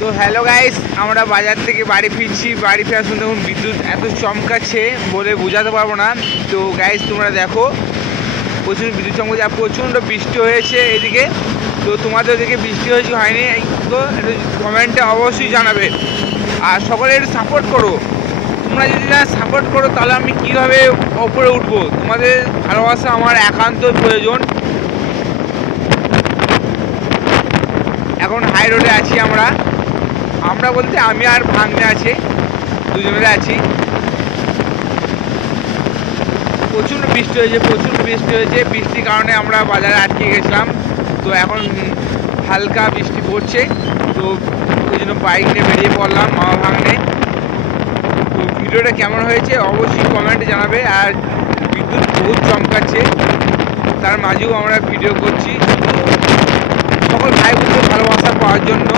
তো hello guys, আমরা বাজার থেকে বাড়ি ফিরছি। বাড়ি ফেরার সময় দেখুন বিদ্যুৎ এত চমকাচ্ছে বলে বোঝাতে পারবো না। তো গাইস তোমরা দেখো প্রচুর বিদ্যুৎ চমকাচ্ছে আর প্রচণ্ড বৃষ্টি হয়েছে এদিকে। তো তোমাদের ওদিকে বৃষ্টি হয়েছে হয়নি তো একটু কমেন্টে অবশ্যই জানাবে। আর সকলে একটু সাপোর্ট করো। তোমরা যদি না সাপোর্ট করো তাহলে আমি কীভাবে ওপরে উঠবো? তোমাদের ভালোবাসা আমার একান্ত প্রয়োজন। এখন হাই রোডে আছি আমরা বলতে আমি আর ভাগ্নে আছে, দুজনে আছি। প্রচুর বৃষ্টি হয়েছে বৃষ্টির কারণে আমরা বাজারে আটকে গেছিলাম। তো এখন হালকা বৃষ্টি পড়ছে, তো ওই জন্য বাইক নিয়ে বেরিয়ে পড়লাম মামা ভাগ্নে। তো ভিডিওটা কেমন হয়েছে অবশ্যই কমেন্টে জানাবে। আর বিদ্যুৎ বহুত চমকাচ্ছে, তার মাঝেও আমরা ভিডিও করছি। সকল ভাই বোনদের ভালোবাসা পাওয়ার জন্য